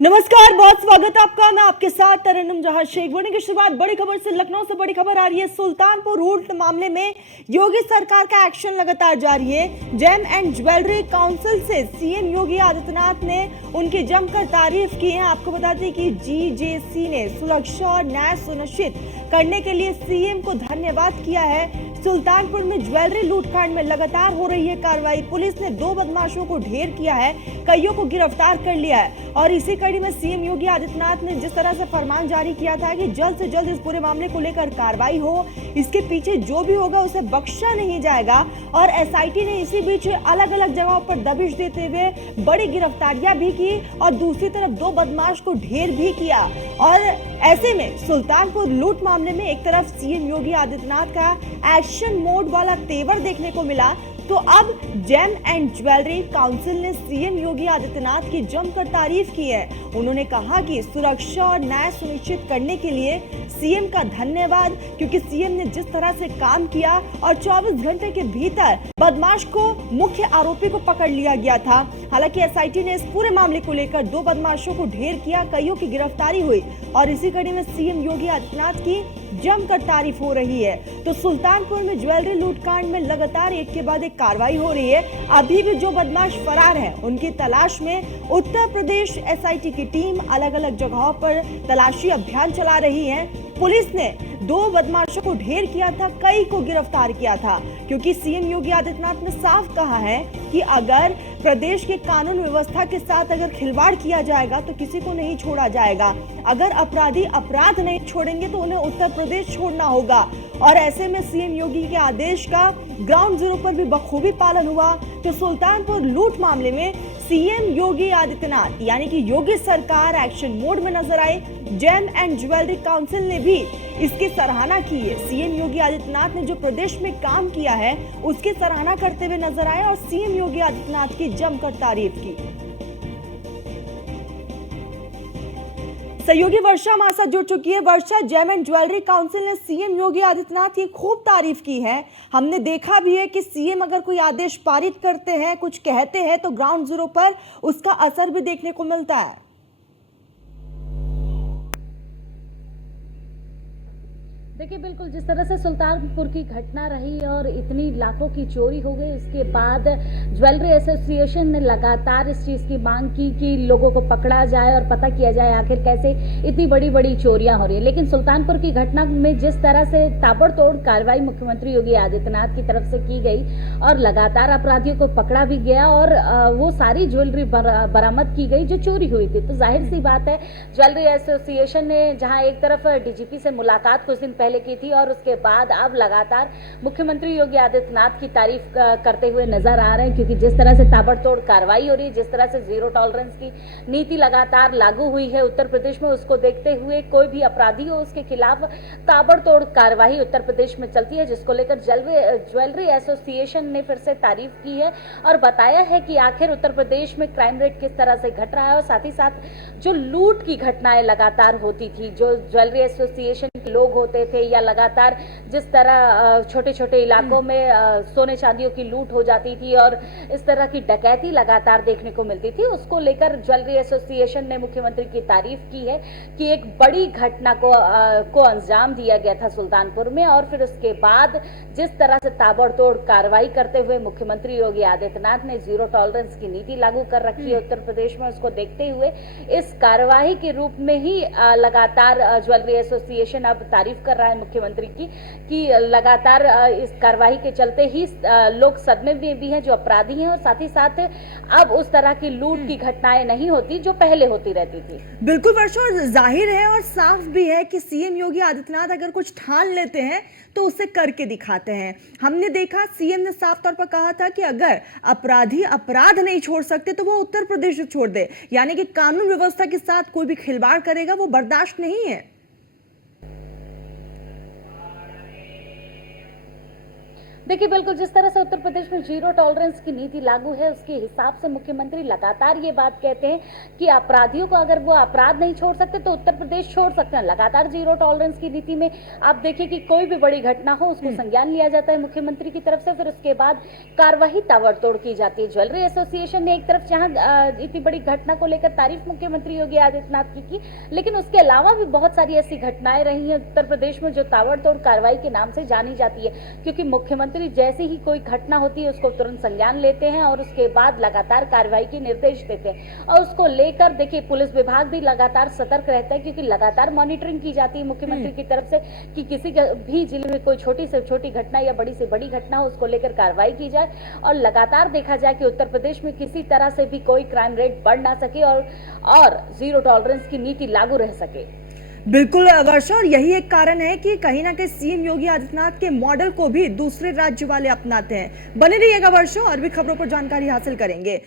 नमस्कार, बहुत स्वागत है आपका। मैं आपके साथ तरन्नुम जहां शेख। बोलने की शुरुआत बड़ी खबर से। लखनऊ से बड़ी खबर आ रही है। सुल्तानपुर लूट मामले में योगी सरकार का एक्शन लगातार जारी है। जेम एंड ज्वेलरी काउंसिल से सीएम योगी आदित्यनाथ ने उनकी जमकर तारीफ की है। आपको बता दें कि जीजेसी ने सुरक्षा और न्याय सुनिश्चित करने के लिए सीएम को धन्यवाद किया है। सुल्तानपुर में ज्वेलरी लूटकांड में लगातार हो रही है कार्रवाई। पुलिस ने 2 बदमाशों को ढेर किया है, कईयों को गिरफ्तार कर लिया है। और इसी कड़ी में सीएम योगी आदित्यनाथ ने जिस तरह से फरमान जारी किया था कि जल्द से जल्द इस पूरे मामले को लेकर कार्रवाई हो, इसके पीछे जो भी होगा उसे बख्शा नहीं जाएगा। और एसआईटी ने इसी बीच अलग अलग जगहों पर दबिश देते हुए बड़ी गिरफ्तारियां भी की और दूसरी तरफ 2 बदमाश को ढेर भी किया। और ऐसे में सुल्तानपुर लूट मामले में एक तरफ सीएम योगी आदित्यनाथ का एक्शन मोड वाला तेवर देखने को मिला, तो अब जेम एंड ज्वेलरी काउंसिल ने सीएम योगी आदित्यनाथ की जमकर तारीफ की है। उन्होंने कहा कि सुरक्षा और न्याय सुनिश्चित करने के लिए सीएम का धन्यवाद, क्योंकि सीएम ने जिस तरह से काम किया और 24 घंटे के भीतर बदमाश को, मुख्य आरोपी को पकड़ लिया गया था। हालांकि एसआईटी ने इस पूरे मामले को लेकर 2 बदमाशों को ढेर किया, कईयों की गिरफ्तारी हुई और इसी कड़ी में सीएम योगी आदित्यनाथ की जमकर तारीफ हो रही है। तो सुल्तानपुर में ज्वेलरी लूटकांड में लगातार एक के बाद एक कार्रवाई हो रही है। अभी भी जो बदमाश फरार हैं, उनकी तलाश में उत्तर प्रदेश एसआईटी की टीम अलग अलग जगहों पर तलाशी अभियान चला रही है। पुलिस ने 2 बदमाशों को ढेर किया था, कई को गिरफ्तार किया था, क्योंकि सीएम योगी आदित्यनाथ ने साफ कहा है कि अगर प्रदेश के कानून व्यवस्था के साथ अगर खिलवाड़ किया जाएगा तो किसी को नहीं छोड़ा जाएगा। अगर अपराधी अपराध नहीं छोड़ेंगे तो उन्हें उत्तर प्रदेश छोड़ना होगा। और ऐसे में सीएम योगी के आदेश का ग्राउंड जीरो पर भी बखूबी पालन हुआ। तो सुल्तानपुर लूट मामले में सीएम योगी आदित्यनाथ यानी कि योगी सरकार एक्शन मोड में नजर आए। जेम एंड ज्वेलरी काउंसिल ने भी इसकी सराहना की है। सीएम योगी आदित्यनाथ ने जो प्रदेश में काम किया है उसकी सराहना करते हुए नजर आए और सीएम योगी आदित्यनाथ की जमकर तारीफ की। सहयोगी वर्षा हमारे साथ जुड़ चुकी है। वर्षा, जेम एंड ज्वेलरी काउंसिल ने सीएम योगी आदित्यनाथ की खूब तारीफ की है। हमने देखा भी है कि सीएम अगर कोई आदेश पारित करते हैं, कुछ कहते हैं, तो ग्राउंड जीरो पर उसका असर भी देखने को मिलता है। देखिए, बिल्कुल जिस तरह से सुल्तानपुर की घटना रही और इतनी लाखों की चोरी हो गई, उसके बाद ज्वेलरी एसोसिएशन ने लगातार इस चीज़ की मांग की कि लोगों को पकड़ा जाए और पता किया जाए आखिर कैसे इतनी बड़ी बड़ी चोरियां हो रही है। लेकिन सुल्तानपुर की घटना में जिस तरह से ताबड़तोड़ कार्रवाई मुख्यमंत्री योगी आदित्यनाथ की तरफ से की गई और लगातार अपराधियों को पकड़ा भी गया और वो सारी ज्वेलरी बरामद की गई जो चोरी हुई थी, तो जाहिर सी बात है ज्वेलरी एसोसिएशन ने जहाँ एक तरफ डीजीपी से मुलाकात कुछ दिन पहले की थी और उसके बाद अब लगातार मुख्यमंत्री योगी आदित्यनाथ की तारीफ करते हुए नजर आ रहे हैं, क्योंकि जिस तरह से ताबड़तोड़ कार्रवाई हो रही है, जिस तरह से जीरो टॉलरेंस की नीति लगातार लागू हुई है उत्तर प्रदेश में, उसको देखते हुए कोई भी अपराधी हो उसके खिलाफ ताबड़तोड़ कार्रवाई उत्तर प्रदेश में चलती है, जिसको लेकर ज्वेलरी एसोसिएशन ने फिर से तारीफ की है और बताया है कि आखिर उत्तर प्रदेश में क्राइम रेट किस तरह से घट रहा है और साथ ही साथ जो लूट की घटनाएं लगातार होती थी, जो ज्वेलरी एसोसिएशन के लोग होते थे या लगातार जिस तरह छोटे छोटे इलाकों में सोने चांदियों की लूट हो जाती थी और इस तरह की डकैती लगातार देखने को मिलती थी, उसको लेकर ज्वेलरी एसोसिएशन ने मुख्यमंत्री की तारीफ की है कि एक बड़ी घटना को अंजाम दिया गया था सुल्तानपुर में और फिर उसके बाद जिस तरह से ताबड़तोड़ कार्रवाई करते हुए मुख्यमंत्री योगी आदित्यनाथ ने जीरो टॉलरेंस की नीति लागू कर रखी है उत्तर प्रदेश में, उसको देखते हुए इस कार्यवाही के रूप में ही लगातार ज्वेलरी एसोसिएशन अब तारीफ कर रहा है मुख्यमंत्री की कि लगातार इस कार्रवाई के चलते ही लोग सदमे में भी हैं जो अपराधी हैं और साथ ही साथ अब उस तरह की लूट की घटनाएं नहीं होती जो पहले होती रहती थी। बिल्कुल वर्षा, और जाहिर है और साफ भी है कि सीएम योगी आदित्यनाथ अगर कुछ ठान लेते हैं तो उसे करके दिखाते हैं। हमने देखा सीएम ने साफ तौर पर कहा था कि अगर अपराधी अपराध नहीं छोड़ सकते तो वो उत्तर प्रदेश छोड़ दे, यानी कि कानून व्यवस्था के साथ कोई भी खिलवाड़ करेगा वो बर्दाश्त नहीं है। देखिए बिल्कुल जिस तरह से उत्तर प्रदेश में जीरो टॉलरेंस की नीति लागू है उसके हिसाब से मुख्यमंत्री लगातार ये बात कहते हैं कि अपराधियों को अगर वो अपराध नहीं छोड़ सकते तो उत्तर प्रदेश छोड़ सकते हैं। लगातार जीरो टॉलरेंस की नीति में आप देखिए कि कोई भी बड़ी घटना हो उसको संज्ञान लिया जाता है मुख्यमंत्री की तरफ से, फिर उसके बाद कार्रवाई ताबड़तोड़ की जाती है। ज्वेलरी एसोसिएशन ने एक तरफ जहां इतनी बड़ी घटना को लेकर तारीफ मुख्यमंत्री योगी आदित्यनाथ की, लेकिन उसके अलावा भी बहुत सारी ऐसी घटनाएं रही हैं उत्तर प्रदेश में जो ताबड़तोड़ कार्रवाई के नाम से जानी जाती है, क्योंकि मुख्यमंत्री जैसे ही कोई घटना होती है उसको तुरंत संज्ञान लेते हैं और उसके बाद लगातार कार्रवाई के निर्देश देते हैं। और उसको लेकर देखिए पुलिस विभाग भी लगातार सतर्क रहता है, क्योंकि लगातार मॉनिटरिंग की जाती है मुख्यमंत्री की तरफ से कि किसी भी जिले में कोई छोटी से छोटी घटना या बड़ी से बड़ी घटना हो उसको लेकर कार्रवाई की जाए और लगातार देखा जाए कि उत्तर प्रदेश में किसी तरह से भी कोई क्राइम रेट बढ़ ना सके और जीरो टॉलरेंस की नीति लागू रह सके। बिल्कुल वर्षा, और यही एक कारण है कि कहीं ना कहीं सीएम योगी आदित्यनाथ के मॉडल को भी दूसरे राज्य वाले अपनाते हैं। बने रहिएगा वर्षा, और भी खबरों पर जानकारी हासिल करेंगे।